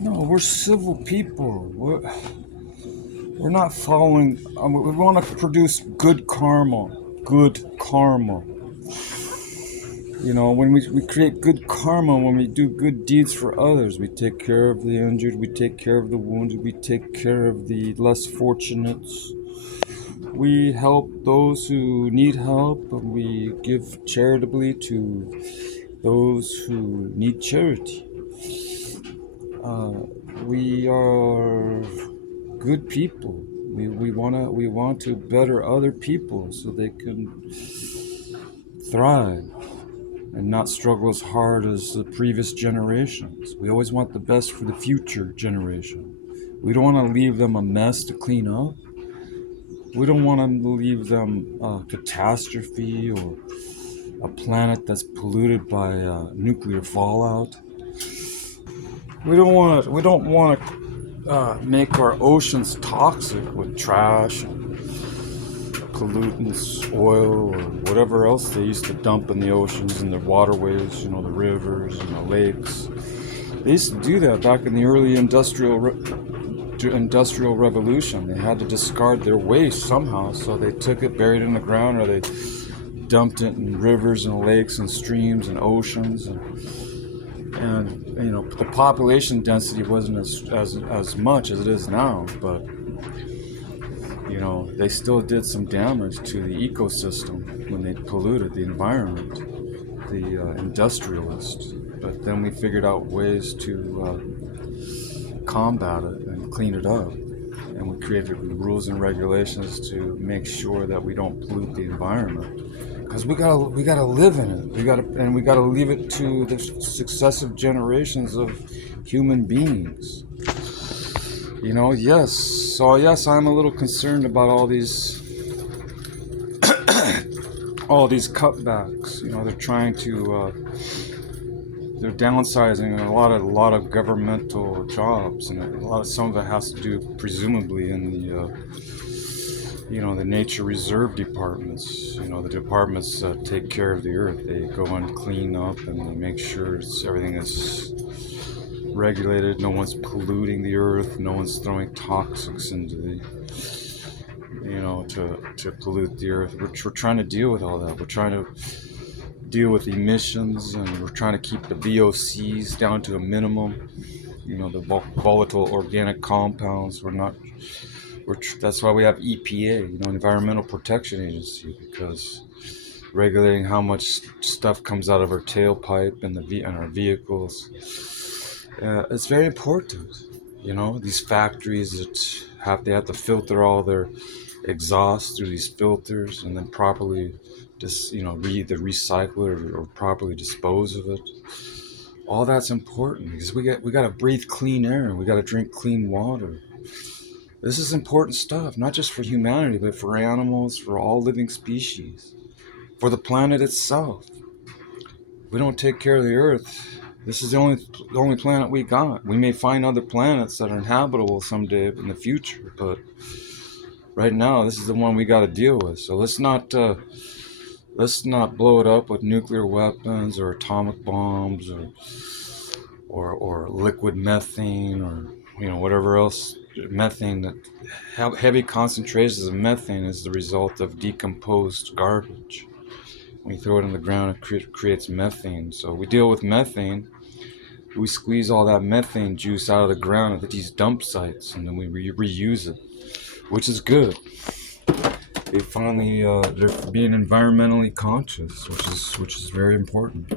No, we're civil people. We're not following. We want to produce good karma. Good karma. When we create good karma, when we do good deeds for others, we take care of the injured, we take care of the wounded, we take care of the less fortunate. We help those who need help, and we give charitably to those who need charity. We are good people. We want to better other people so they can thrive and not struggle as hard as the previous generations. We always want the best for the future generation. We don't want to leave them a mess to clean up. We don't want to leave them a catastrophe or a planet that's polluted by nuclear fallout. We don't want to make our oceans toxic with trash and pollutants, oil, or whatever else they used to dump in the oceans and the waterways, the rivers and the lakes. They used to do that back in the early industrial revolution. They had to discard their waste somehow, so they took it, buried it in the ground, or they dumped it in rivers and lakes and streams and oceans. And the population density wasn't as much as it is now, but they still did some damage to the ecosystem when they polluted the environment, the industrialists. But then we figured out ways to combat it and clean it up. And we created rules and regulations to make sure that we don't pollute the environment. Because we gotta live in it. We gotta leave it to the successive generations of human beings. Yes. So yes, I'm a little concerned about all these cutbacks. They're trying to they're downsizing a lot of governmental jobs, and some of it has to do presumably in the nature reserve departments. The departments that take care of the earth. They go and clean up and they make sure everything is regulated. No one's polluting the earth. No one's throwing toxics into the to pollute the earth. We're trying to deal with all that. We're trying to deal with emissions, and we're trying to keep the VOCs down to a minimum. The volatile organic compounds. That's why we have EPA, Environmental Protection Agency, because regulating how much stuff comes out of our tailpipe and our vehicles. It's very important. These factories they have to filter all their exhaust through these filters and then properly either recycle it or properly dispose of it. All that's important because we got to breathe clean air and we got to drink clean water. This is important stuff, not just for humanity, but for animals, for all living species, for the planet itself. If we don't take care of the earth, this is the only planet we got. We may find other planets that are inhabitable someday in the future, but right now this is the one we got to deal with. So let's not blow it up with nuclear weapons or atomic bombs or liquid methane or whatever else. Methane, that heavy concentrations of methane is the result of decomposed garbage. When you throw it in the ground, it creates methane. So we deal with methane. We squeeze all that methane juice out of the ground at these dump sites, and then we reuse it, which is good. They finally they're being environmentally conscious, which is very important.